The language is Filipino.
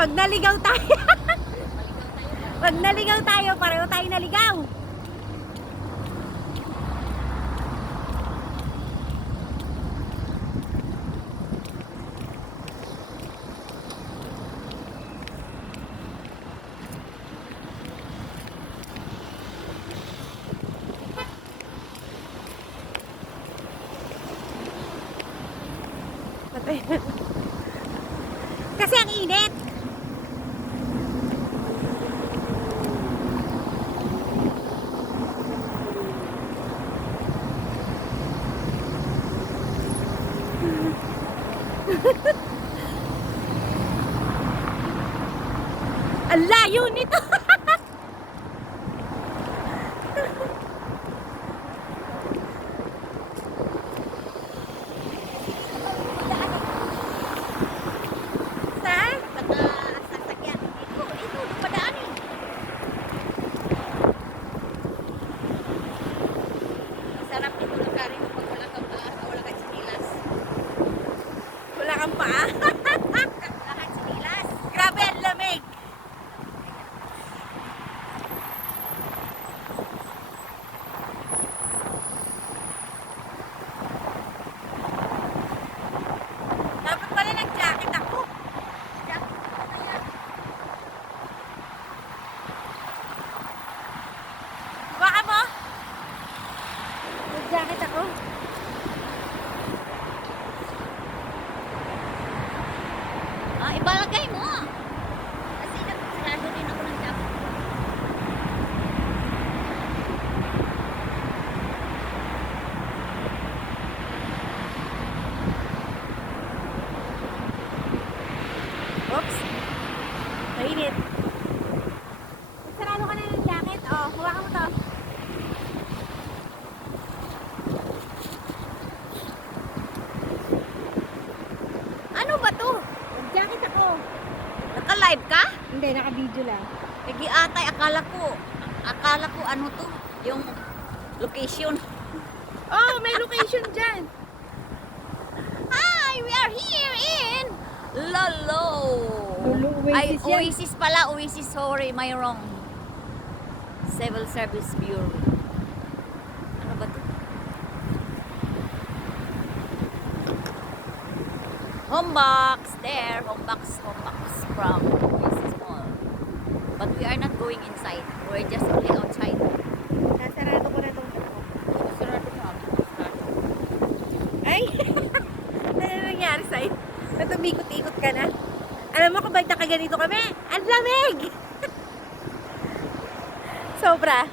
Pag naligaw tayo, pag naligaw tayo, pareho tayo naligaw. Kasi ang init. Ang layo nito. Sarap nito ng kari mo pag wala kang paa, wala kang sinilas. Wala kang paa. Wala kang sinilas. Grabe ang lamig. Dapat pala nag-jacket ako. Baka mo? Nag-jacket ako. Ah, ibalagay mo. Kasi nagsalado din ako ng jacket. Oops. Mainit. Sarado ka na ng jacket. Oh, hawakan mo to. Ano ba to? Nag-jacket ako. Naka-live ka? Hindi, naka-video lang. Lagi atay, akala ko ano to, yung location. Oh, may location dyan. Hi, we are here in Lolo. Lolo, Ay, Oasis yan. Oasis pala, Oasis, sorry, may wrong. Civil Service Bureau. Ano ba to? Home box, there, home box from Oasis Mall. But we are not going inside, we're just only outside. Nasarado ko na itong truck. Sarado ka. Ay! Ano nangyari sa'yo? Natumikot-ikot ka na. Alam mo kung ba't nakaganito kami? Ang lamig! Sobra.